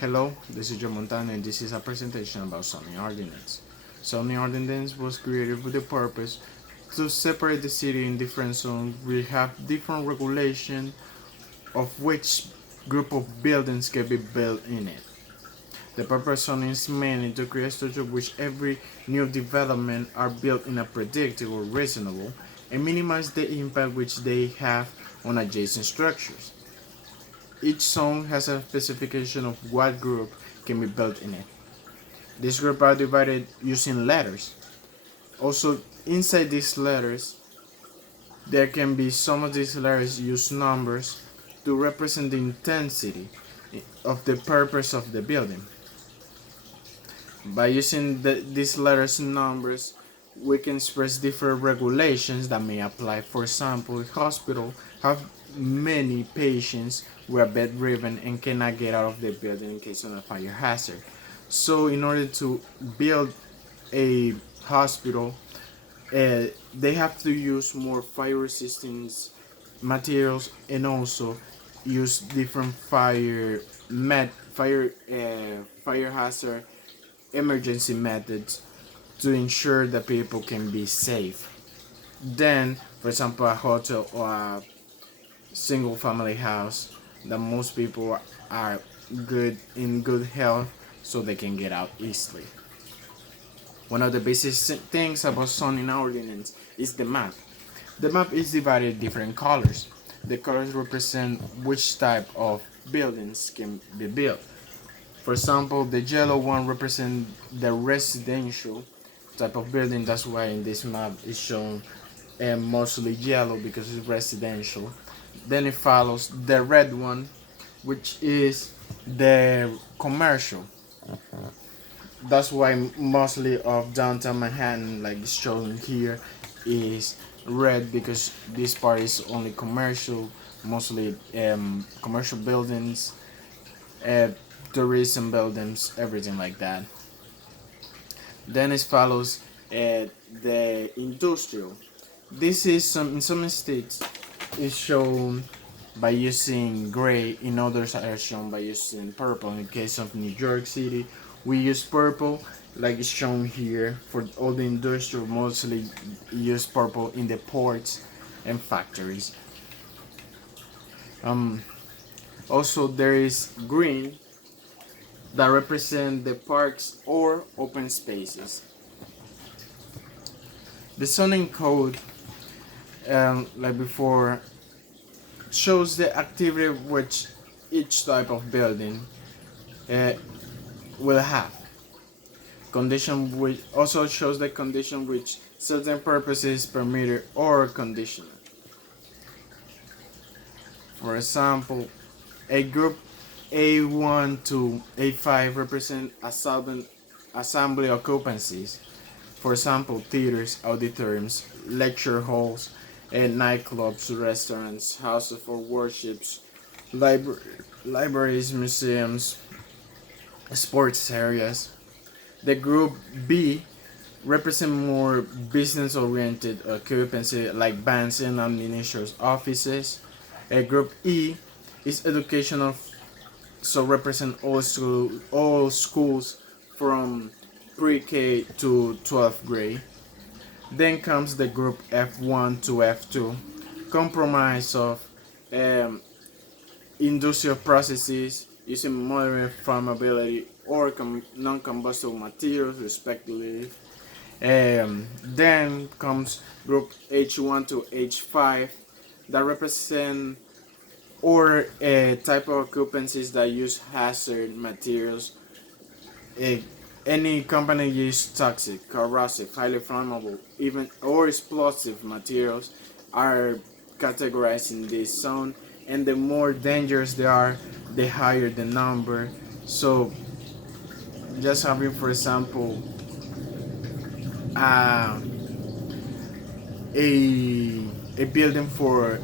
Hello, this is Joe Montana and this is a presentation about zoning ordinance. Zoning ordinance was created with the purpose to separate the city in different zones. We have different regulation of which group of buildings can be built in it. The purpose zoning is mainly to create structure which every new development are built in a predictable, reasonable, and minimize the impact which they have on adjacent structures. Each zone has a specification of what group can be built in it. These groups are divided using letters. Also, inside these letters, there can be some of these letters use numbers to represent the intensity of the purpose of the building. By using these letters and numbers, we can express different regulations that may apply. For example, a hospital have many patients who are bedridden and cannot get out of the building in case of a fire hazard. So in order to build a hospital, they have to use more fire resistance materials and also use different fire hazard emergency methods to ensure that people can be safe. Then, for example, a hotel or a single family house, that most people are good health so they can get out easily. One of the basic things about zoning ordinance is the map. The map is divided in different colors. The colors represent which type of buildings can be built. For example, the yellow one represents the residential type of building. That's why in this map is shown mostly yellow because it's residential. Then it follows the red one, which is the commercial. That's why mostly of downtown Manhattan, like shown here, is red because this part is only commercial, mostly commercial buildings, uh, tourism buildings, everything like that. Then it follows the industrial. This is in some states is shown by using gray, in others are shown by using purple. In the case of New York City, we use purple, like it's shown here. For all the industrial, mostly use purple in the ports and factories. Um, Also, there is green that represent the parks or open spaces. The zoning code, like before, shows the activity which each type of building uh, will have. Condition which also shows the condition which certain purposes permitted or conditional. For example, a group A1 to A5 represent assembly occupancies. For example, theaters, auditoriums, lecture halls, and nightclubs, restaurants, houses for worships, libra- libraries, museums, sports areas. The group B represent more business-oriented occupancy like banks and administrators' offices. A group E is educational, so represent all schools from pre-K to 12th grade. Then comes the group F1 to F2, compromise of um, industrial processes using moderate flammability or non-combustible materials, respectively. Then comes group H1 to H5 that represent or type of occupancies that use hazard materials. Uh, any company use toxic, corrosive, highly flammable, even or explosive materials are categorized in this zone, and the more dangerous they are, the higher the number. So, just having, for example, uh, a a building for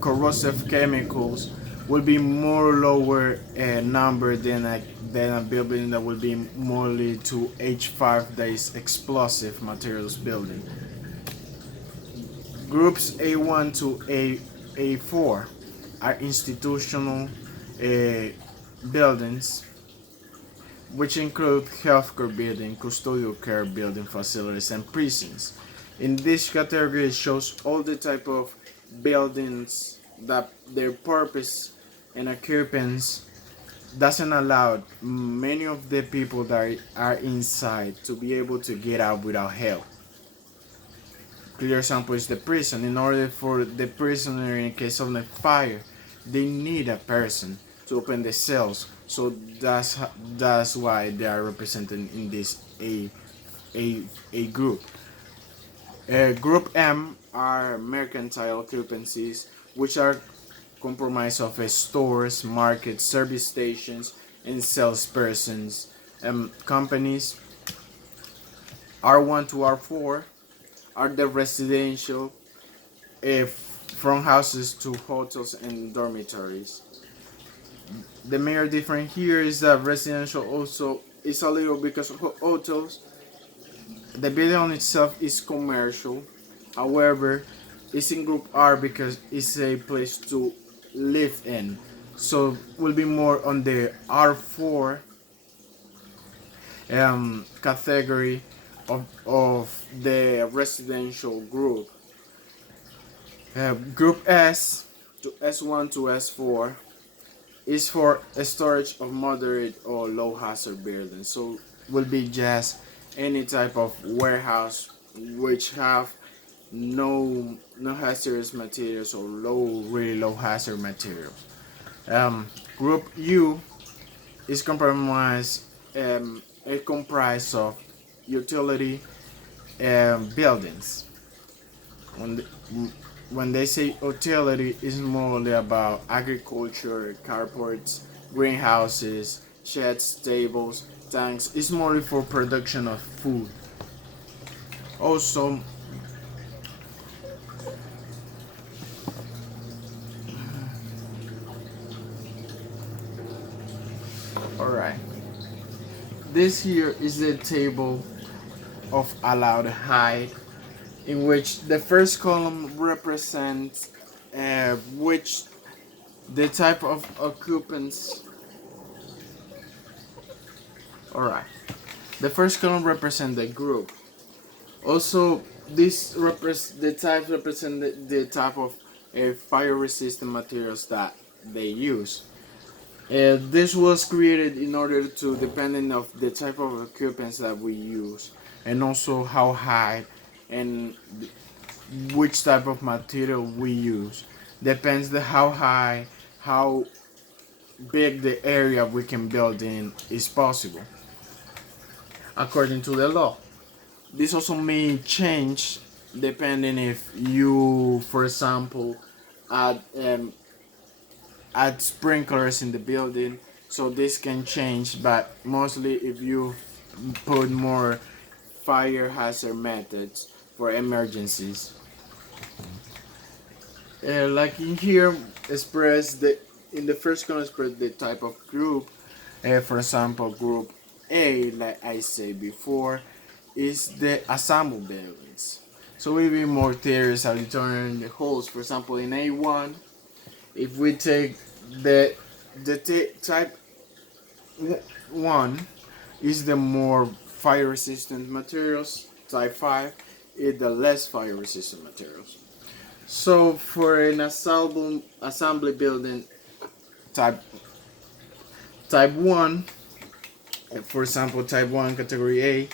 corrosive chemicals will be more lower number than a building that will be more lead to H5 that is explosive materials building. Groups A1 to A4 are institutional uh, buildings. which include healthcare building, custodial care building facilities, and prisons. In this category, it shows all the type of buildings that their purpose and occupants doesn't allow many of the people that are inside to be able to get out without help. Clear example is the prison. In order for the prisoner in case of a fire, they need a person to open the cells. So that's why they are represented in this a group. Group M are mercantile occupancies, which are comprised of stores, markets, service stations, and salespersons. Companies R1 to R4 are the residential, if from houses to hotels and dormitories. The major difference here is that residential also is a little because hotels, the building on itself is commercial. However, it's in group R because it's a place to live in. So will be more on the R4 category of the residential group. Group S to S1 to S4 is for a storage of moderate or low hazard buildings. So will be just any type of warehouse which have no hazardous materials or really low hazard materials. Group U is comprised of utility buildings. When the, when they say utility, it's mostly about agriculture, carports, greenhouses, sheds, stables, tanks. It's mostly for production of food. Also, alright, this here is the table of allowed height, in which the first column represents which the type of occupants. Alright, the first column represents the group. Also, the type represent the type of fire resistant materials that they use. This was created in order to, depending of the type of occupants that we use, and also how high and which type of material we use. Depends the how high, how big the area we can build in is possible, according to the law. This also may change depending if you, for example, add add sprinklers in the building, so this can change, but mostly if you put more fire hazard methods for emergencies. Like in here, express the in the first column express the type of group. For example, group A, like I said before, is the assembled buildings. So we be more theories how to turn the holes. For example, in A1, if we take the type 1 is the more fire resistant materials, type 5 is the less fire resistant materials. So for an assembly building type 1, for example type 1 category A,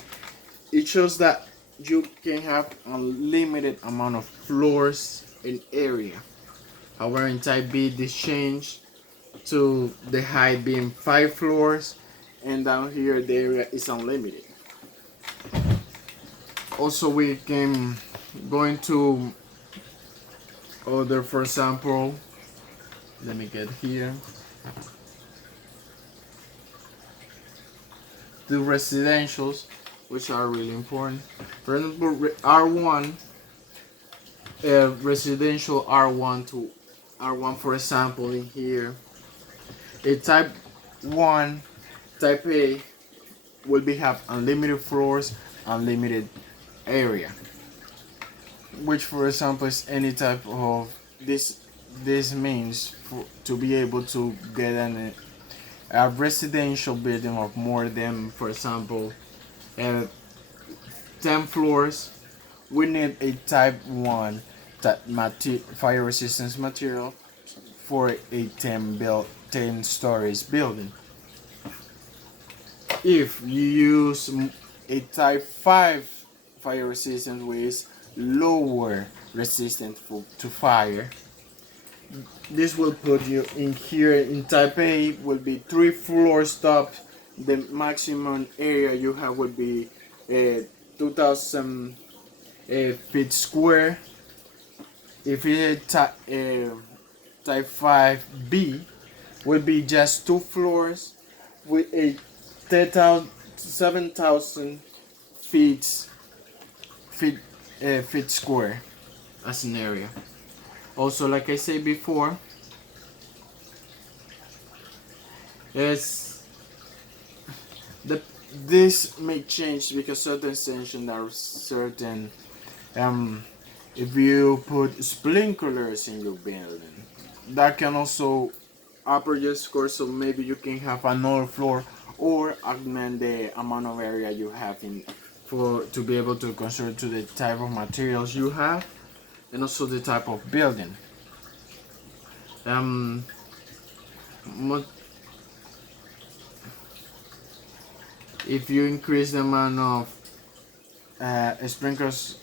it shows that you can have unlimited amount of floors and area. However, in type B, this changed to the height being 5 floors, and down here the area is unlimited. Also, we can go into other, for example, let me get here, the residentials, which are really important. For example, R1, residential R1 to R1, for example, in here, a type 1, type A will be have unlimited floors, unlimited area, which for example is any type of this means to be able to get A residential building of more than, for example, uh, 10 floors, we need a type 1 fire resistance material for a 10 stories building. If you use a type 5 fire resistant with lower resistance to fire, this will put you in here. In type A will be 3 floors top. The maximum area you have would be 2000 feet square. If it's type 5B, will be just 2 floors with a 7,000 feet feet feet square as an area. Also, like I said before, it's the this may change because certain stations are certain. If you put sprinklers in your building, that can also upper your score, so maybe you can have another floor or augment the amount of area you have in for to be able to consider to the type of materials you have and also the type of building. Um, if you increase the amount of sprinklers